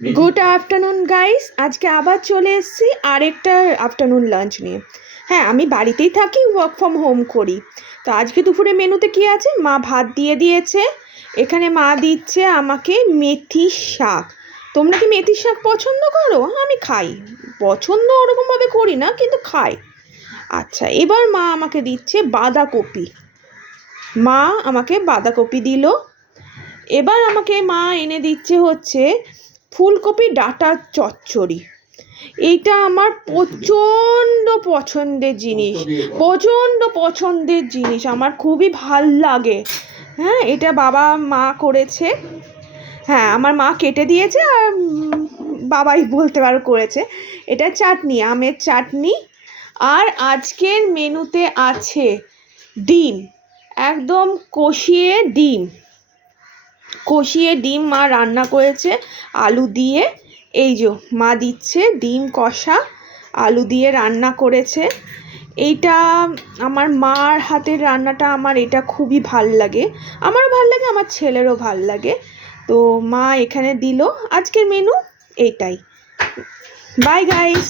Good afternoon guys, আজকে আবার চলে এসেছি আরেকটা আফটারনুন লাঞ্চ নিয়ে। হ্যাঁ, আমি বাড়িতেই থাকি, ওয়ার্ক ফ্রম হোম করি। তো আজকে দুপুরে মেনুতে কি আছে? মা ভাত দিয়ে দিয়েছে, এখানে মা দিচ্ছে আমাকে মেথি শাক। তোমরা কি মেথি শাক পছন্দ করো? আমি খাই, পছন্দ ওরকমভাবে করি না, কিন্তু খাই। আচ্ছা, এবার মা আমাকে দিচ্ছে বাঁধাকপি। মা আমাকে বাঁধাকপি দিল। এবার আমাকে মা এনে দিচ্ছে হচ্ছে ফুলকপি ডাঁটার চচ্চড়ি। এইটা আমার প্রচণ্ড পছন্দের জিনিস, আমার খুবই ভাল লাগে। হ্যাঁ, এটা বাবা মা করেছে। হ্যাঁ, আমার মা কেটে দিয়েছে, আর বাবাই বলতে পারো করেছে। এটা চাটনি, আমের চাটনি। আর আজকের মেনুতে আছে ডিম, একদম কষিয়ে ডিম মা রান্না করেছে আলু দিয়ে। এই যে মা দিচ্ছে ডিম কষা, আলু দিয়ে রান্না করেছে। এইটা আমার মার হাতের রান্নাটা, আমার এটা খুবই ভাল লাগে। আমারও ভাল লাগে, আমার ছেলেরও ভাল লাগে। তো মা এখানে দিল। আজকের মেনু এইটাই। Bye guys.